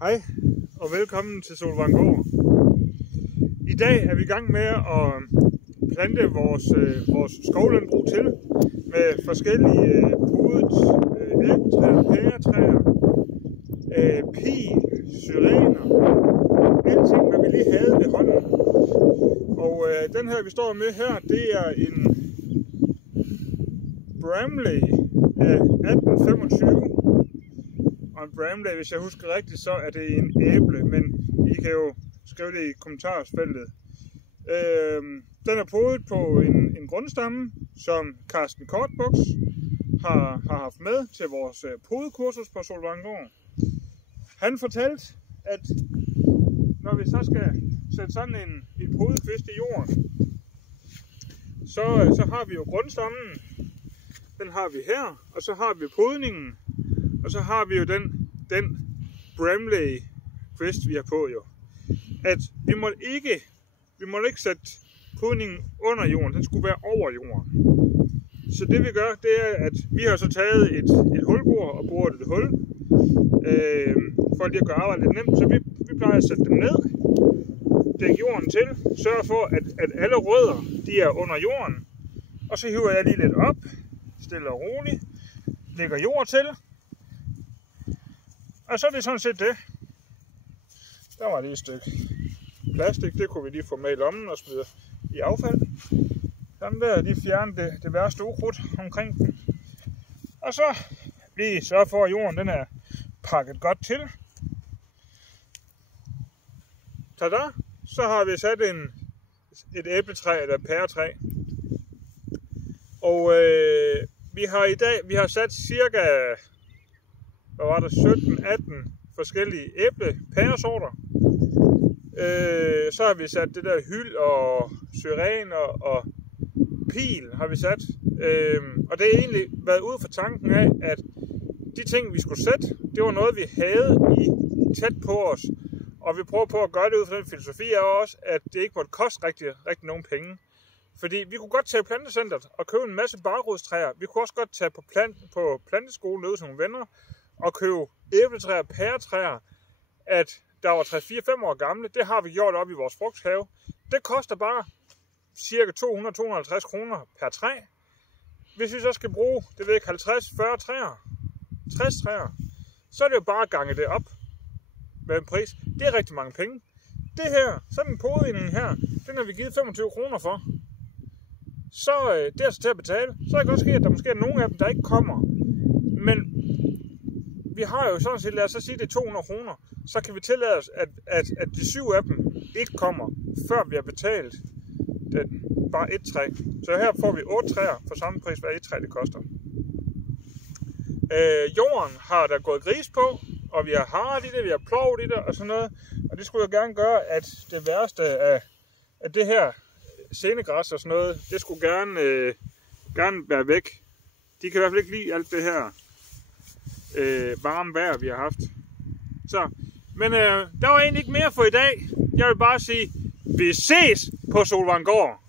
Hej og velkommen til Solvangård. I dag er vi i gang med at plante vores skovlandbrug til med forskellige podet æbletræer, pæretræer, pil, syrener, alting hvad vi lige havde ved hånden. Og den her vi står med her, det er en Bramley af 1825. Og en Bramley, hvis jeg husker rigtigt, så er det en æble, men I kan jo skrive det i kommentarsfeltet. Den er podet på en grundstamme, som Carsten Kortbuks har haft med til vores podekursus på Solvangård. Han fortalte, at når vi så skal sætte sådan en podekvist i jorden, så har vi jo grundstammen, den har vi her, og så har vi podningen. Og så har vi jo den Bramley kvist, vi har på jo. At vi måtte ikke sætte podningen under jorden, den skulle være over jorden. Så det vi gør, det er, at vi har så taget et hulbord og boret et hul, for lige at gøre arbejdet lidt nemt. Så vi plejer at sætte dem ned, dække jorden til, sørge for, at alle rødder, de er under jorden. Og så hiver jeg lige lidt op, stille og roligt, lægger jord til. Og så er det sådan set det. Der var lige et stykke plastik, det kunne vi lige få med i lommen og smide i affald. Sådan der, lige fjerne det værste ukrudt omkring den. Og så lige sørge for, at jorden den er pakket godt til. Tada! Så har vi sat et æbletræ eller et pæretræ. Og vi har sat cirka 17-18 forskellige æble-pæresorter. Så har vi sat det der hyld og syren og pil har vi sat. Og det har egentlig været ud fra tanken af, at de ting vi skulle sætte, det var noget vi havde tæt på os. Og vi prøver på at gøre det ud fra den filosofi af også, at det ikke måtte koste rigtig nogen penge. Fordi vi kunne godt tage plantecentret og købe en masse barrodstræer. Vi kunne også godt tage på planteskolen ude som nogle venner og købe æbletræer og pæretræer, at der var 3-4-5 år gamle. Det har vi gjort op i vores frugthave. Det koster bare cirka 200-250 kroner per træ. Hvis vi så skal bruge, det ved ikke, 50-40 træer, 60 træer, så er det jo bare at gange det op med en pris. Det er rigtig mange penge. Det her, sådan en podning her, den har vi givet 25 kroner for. Så det er altså til at betale. Så kan det godt ske, at der måske er nogle af dem, der ikke kommer. Men vi har jo sådan set, lad os så sige, det er 200 kroner. Så kan vi tillade os, at de 7 af dem ikke kommer, før vi har betalt bare et træ. Så her får vi 8 træer for samme pris, hvad et træ det koster. Jorden har der gået gris på, og vi har harret i det, vi har plovet i det og sådan noget. Og det skulle jo gerne gøre, at det værste af det her senegræs og sådan noget, det skulle gerne være væk. De kan i hvert fald ikke lide alt det her varme vejr, vi har haft. Så, men der var egentlig ikke mere for i dag. Jeg vil bare sige, vi ses på Solvangård.